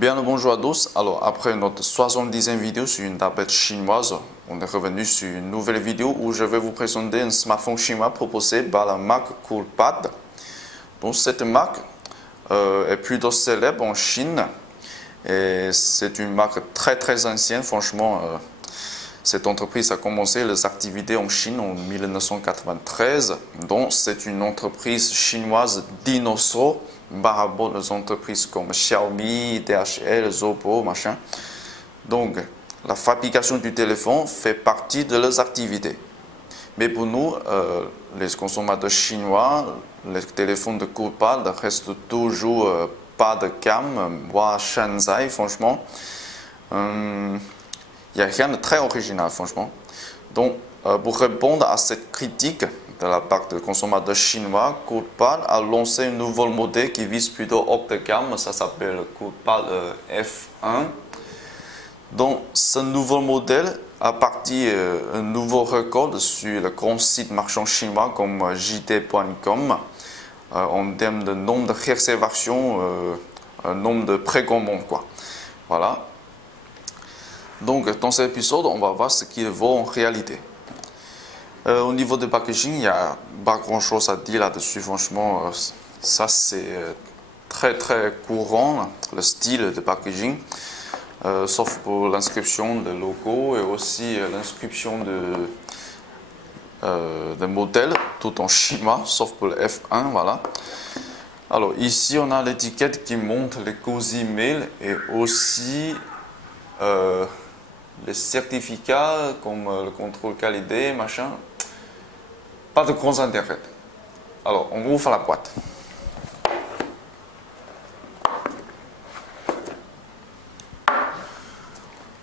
Bien le bonjour à tous. Alors après notre 70e vidéo sur une tablette chinoise, on est revenu sur une nouvelle vidéo où je vais vous présenter un smartphone chinois proposé par la marque Coolpad. Donc cette marque est plutôt célèbre en Chine et c'est une marque très ancienne. Franchement, cette entreprise a commencé les activités en Chine en 1993. Donc c'est une entreprise chinoise dinosaure par rapport aux entreprises comme Xiaomi, DHL, Oppo, machin. Donc, la fabrication du téléphone fait partie de leurs activités. Mais pour nous, les consommateurs chinois, les téléphones de Coolpad restent toujours pas de gamme, voire Shenzai, franchement. Il n'y a rien de très original, franchement. Donc, pour répondre à cette critique de la part des consommateurs chinois, Coolpad a lancé un nouveau modèle qui vise plutôt haut de gamme, ça s'appelle Coolpad F1. Donc, ce nouveau modèle a parti un nouveau record sur le grand site marchand chinois comme JD.com en termes de nombre de réservations, nombre de précommandes, quoi. Voilà. Donc, dans cet épisode, on va voir ce qu'il vaut en réalité. Au niveau de packaging, il n'y a pas grand chose à dire là-dessus. Franchement, ça c'est très courant, le style de packaging, sauf pour l'inscription de logo et aussi l'inscription de modèle, tout en chinois, sauf pour le F1, voilà. Alors ici, on a l'étiquette qui montre les cozy mail et aussi les certificats comme le contrôle qualité, machin. Pas de grands intérêts. Alors, on ouvre la boîte.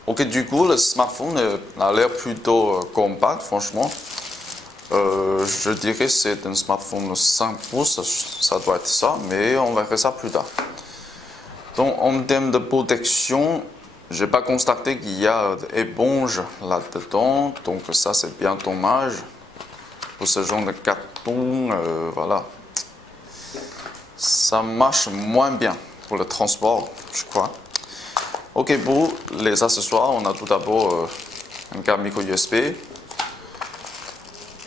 Ok, du coup, le smartphone a l'air plutôt compact, franchement. Je dirais que c'est un smartphone 5 pouces, ça doit être ça, mais on verra ça plus tard. Donc, en termes de protection, je n'ai pas constaté qu'il y a des éponges là-dedans, donc ça c'est bien dommage. Pour ce genre de carton, voilà. Ça marche moins bien pour le transport, je crois. Ok, pour les accessoires, on a tout d'abord un câble micro USB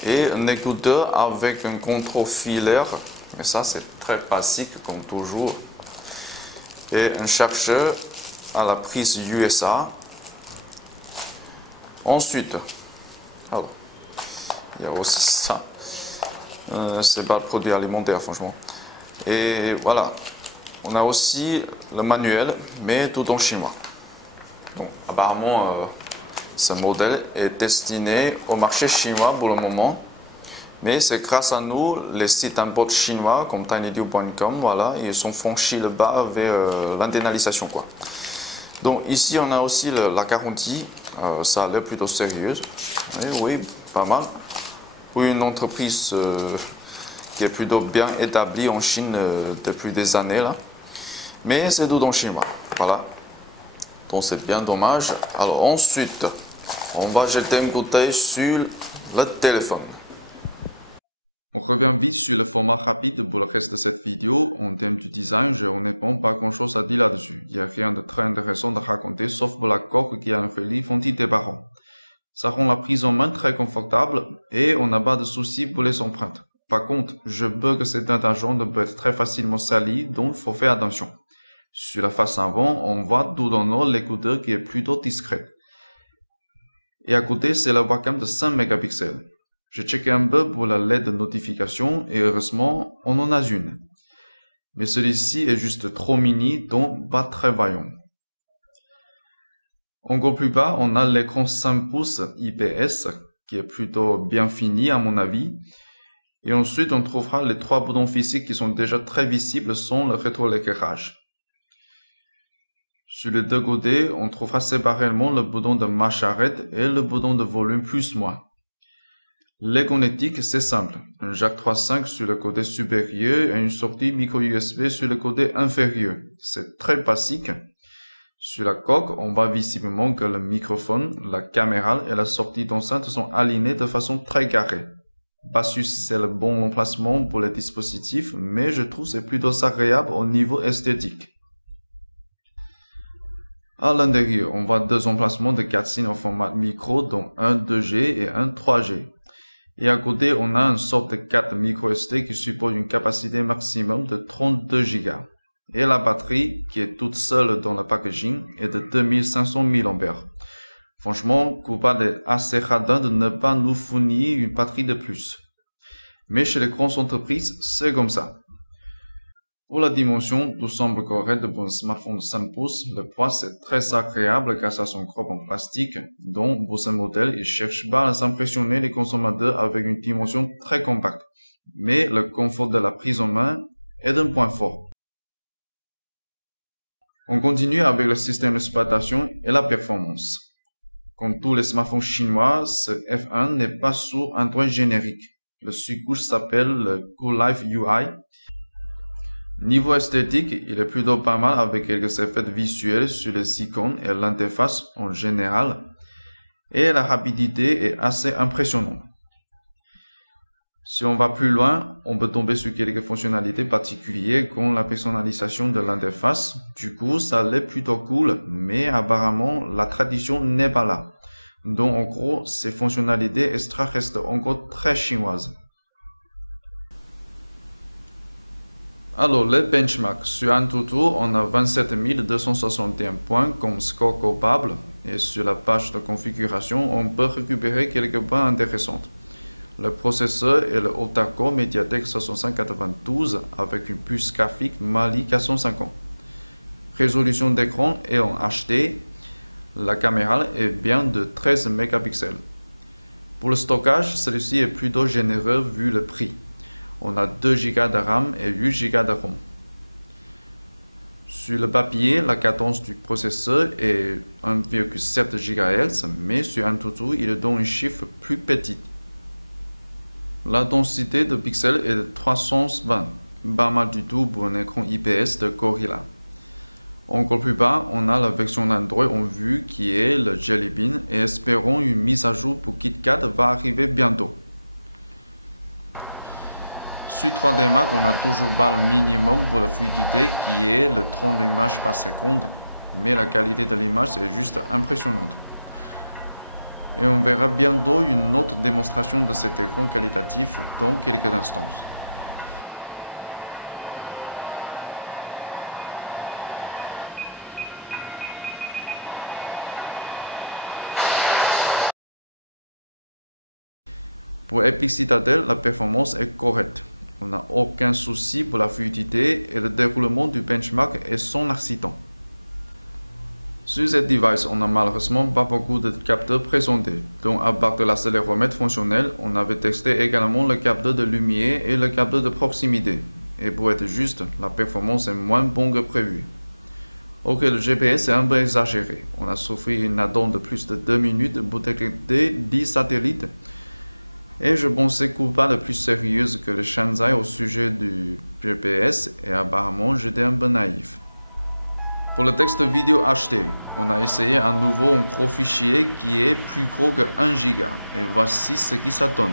et un écouteur avec un contrôle filaire. Mais ça, c'est très basique comme toujours. Et un chargeur à la prise USA. Ensuite, alors, il y a aussi ça. C'est pas le produit alimentaire, franchement. Et voilà. On a aussi le manuel, mais tout en chinois. Donc, apparemment, ce modèle est destiné au marché chinois pour le moment. Mais c'est grâce à nous, les sites import chinois comme tinydeal.com, voilà, ils sont franchis le bas vers l'internalisation, quoi. Donc, ici, on a aussi la garantie. Ça a l'air plutôt sérieuse. Oui, pas mal. Pour une entreprise qui est plutôt bien établie en Chine depuis des années là. Mais c'est tout en chinois. Voilà. Donc c'est bien dommage. Alors ensuite, on va jeter un coup d'œil sur le téléphone. On revient vite sur le format rapide pour le reste de cette vidéo. En termes du design, je honnêtement pas grand chose à dire là-dessus. Il n'y a rien de très intéressant de raconter sauf pour la coque qui a un relief anti-débarrant. Ça rend la prise en main très confortable et on n'a pas de soucis pour les empreintes. Par contre, je bug que cette teinte à jaune peut être très facilement salie, donc faut faire attention. Sur la face avant, on voit tout en haut l'écouteur qui est plutôt discret. Et à côté, c'est la webcam de 5 mégapixels. J'ai checké un peu pour la LED de notification et heureusement, on en a une. Mais celui-ci est juste trop mini, donc pas très vaillant. Encore plus bas, on a l'écran 5 pouces IPS qui est plutôt bien fini à mon avis. Et ensuite, on trouvera les 3 boutons physiques qui sont déjà très visibles sans le rétroéclairage. Sur les deux côtés, on trouvera séparément le bouton de marche arrête et le bouton de volume plus-moins. Les connectiques, c'est simple. Un jack 3.5 sur le côté supérieur et une sortie micro USB sur le côté inférieur. C'est très basique. Sur la coque, on voit visiblement que le microphone, la caméra et la sortie d'enceinte sont alignés de façon très carrée. Pas sûr si c'est le bon emplacement pour les dispositifs, mais je trouve c'est plutôt agréable au niveau esthétique. À l'intérieur, on voit deux emplacements de 4 signes en format micro, dont un 2G et un 3G. Et à côté, on a une sorte de carte micro SD qui supporte une capacité maximum de 32 Go. Et la batterie, qui est toute seule dans le packaging, est de 2500 mAh. Franchement, Coolpad est assez radin de ne pas nous fournir une batterie de plus. Mais chez les grandes entreprises, c'est comme ça. Pour la dimension, tout semble correct pour un smartphone de 5 pouces. Le poids, c'est très agréable grâce à son corps en plastique, dont pour ce modèle, il cherche pas à s'impressionner les consommateurs avec une dimension très compacte. Mais le confort de la prise en main est un point fort. On continue avec le système d'exploitation et la performance. Comme tous les smartphones chinois, ce F1 n'est pas sous Android générique. Le sous-couche s'appelle le Coollife UI. Niveau esthétique, il est plutôt pas mal avec quelques effets visuels sur les icônes et l'interface en général. Et la rapidité est assez impressionnante. Si on va plus loin, on peut tomber sur quelques fonctionnalités particulières comme la personnalisation de l'interface. Du coup, ça l'est plutôt cool, mais apparemment, la tradition n'est pas là. Donc, en gros, ces fonctionnalités extra restent encore très chinoises. Alors, les benchmarks. Sur AnTuTu, on a 27 261 points comme score coupable. Et sur la page de configuration, on peut récupérer quelques points intéressants. Le processeur est le octa-core MediaTek 6592 avec une puce graphique Mali 450. Résolution d'écran est en HD. La caméra est bien de 13 mégapixels. Pour le stockage, celui-ci est plutôt généreux vu le prix. On a 2 Go de RAM et 8 Go de ROM. Sur le papier, la cadence du processeur est 1,7 GHz, mais sur AnTuTu, il donne un chiffre plus petit. La densité de pixels est de 320, pas mal du tout pour un écran IPS de Gorilla. Encore plus bas, on a la version Android en vue qui est le Jelly Bean et espérons une mise à jour pour KitKat va arriver bientôt. Sur 3D Mark, on a toujours pas le minimum pour la fluidité qui est le 30 images par seconde, mais la qualité de l'image est juste impressionnante. Et on verra bientôt une autre démonstration de cet écran qualitatif dans quelques instants. Pour Epic Citadel, la performance est correcte. On n'a aucun souci pour la fluidité et le déroulement du benchmark est sans accident. Sur cette device, on n'a malheureusement pas beaucoup de capteurs présentés. Donc, à part de l'accéléromètre fonctionnel, on avait testé également le capteur de lumière et le capteur de proximité. Et pour être juste, la performance est moins bonne que prévu. Ok, le GPS est un peu exagéré. On a souffert une attente de plus de 2 minutes pour détecter 10 satellites. Et je pensais Coolpad plus sérieuse que le Shanzai au sujet du GPS et apparemment j'étais un peu naïf. Pour le texte vidéo HD, on a essayé un nouveau gros fichier qui est plus gros que 1 Go et voici ce qui ça donne.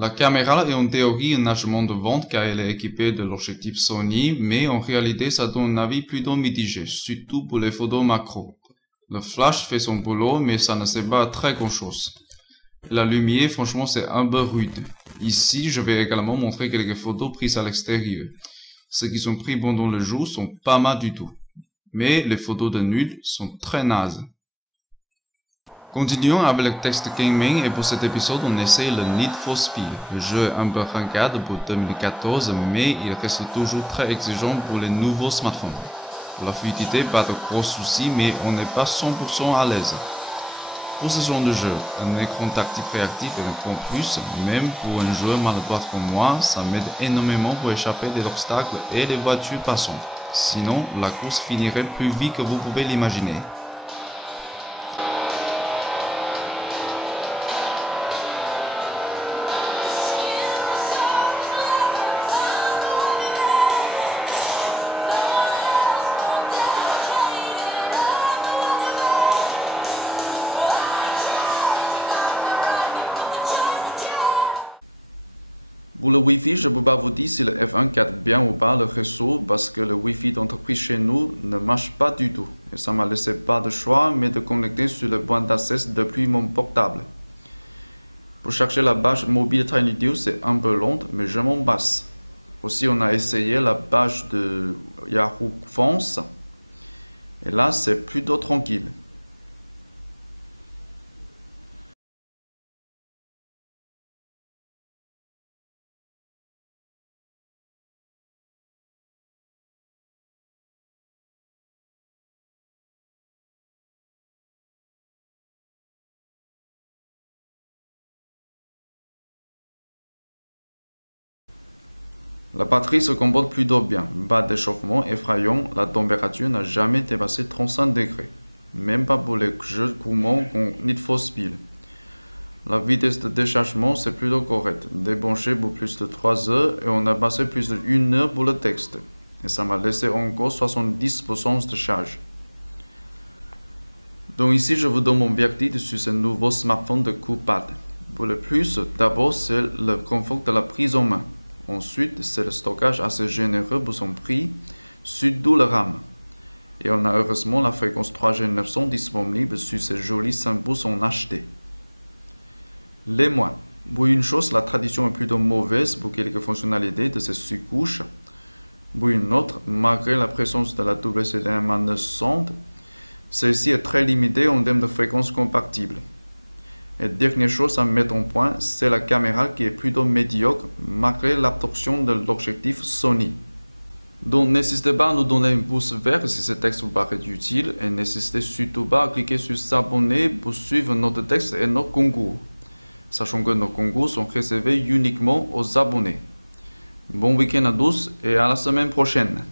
La caméra est en théorie un argument de vente car elle est équipée de l'objectif Sony, mais en réalité ça donne un avis plutôt mitigé, surtout pour les photos macro. Le flash fait son boulot, mais ça ne sert pas à très grand chose. La lumière, franchement, c'est un peu rude. Ici, je vais également montrer quelques photos prises à l'extérieur. Ceux qui sont pris pendant le jour sont pas mal du tout. Mais les photos de nuit sont très nazes. Continuons avec le texte gaming et pour cet épisode on essaie le Need for Speed. Le jeu est un peu ringard pour 2014 mais il reste toujours très exigeant pour les nouveaux smartphones. La fluidité, pas de gros soucis mais on n'est pas 100% à l'aise. Pour ce genre de jeu, un écran tactile réactif est un grand plus, même pour un joueur maladroit comme moi, ça m'aide énormément pour échapper des obstacles et des voitures passantes. Sinon, la course finirait plus vite que vous pouvez l'imaginer. Pour le Wi-Fi, je ne peux pas vous dire si le F1 capte bien ou pas le réseau parce que le Wi-Fi d'entreprise chez nous ne marche pas du tout. Et ça m'a laissé pas de choix mais de connecter sur le point d'accès depuis mon portable. Pour chercher la page mobile TinyDeal, c'est un peu lent mais je m'en passe. Aussi, on a essayé la page de Yahoo France et là, c'est plutôt tranquille. La batterie se comporte plutôt bien, bas d'échauffement effrayant, la température n'a jamais dépassé 35 degrés, même pas pour les jeux gourmands comme Need for Speed. La vitesse de déchargement c'est plutôt correct, débranché pour plus de 3 heures et on a passé plus de 1 heure pour le texte, et ça m'a laissé encore 70% de charge. Donc ici je vous donne mon verdict sur ce nouveau smartphone de CoolPad. Pour le plus, d'abord c'est le confort de la prise en main. Ensuite, c'est le stockage assez généreux pour son prix, surtout le RAM. Et on a heureusement la fréquence 3G 900 disponible sur ces jolis 5% HD. Les moins. Pour une chose, la tradition est plutôt mauvaise pour quelques fonctionnalités de ces sous-couches. Pour une autre, malgré la présence de la WCDMA 900, celle-ci est très limitée en termes de fréquence compatible. Et dernière chose à mettre en point, c'est la caméra qui est plutôt médiocre malgré l'absorption de l'objectif Sony. Donc n'hésitez pas à nous donner un pouce vert si ce texte vous paraît utile et n'hésitez surtout pas à cliquer sur s'abonner pour suivre notre texte et nos concours, sachant que nos concours sont réservés uniquement aux abonnés. Bon week-end à tous et à la semaine prochaine.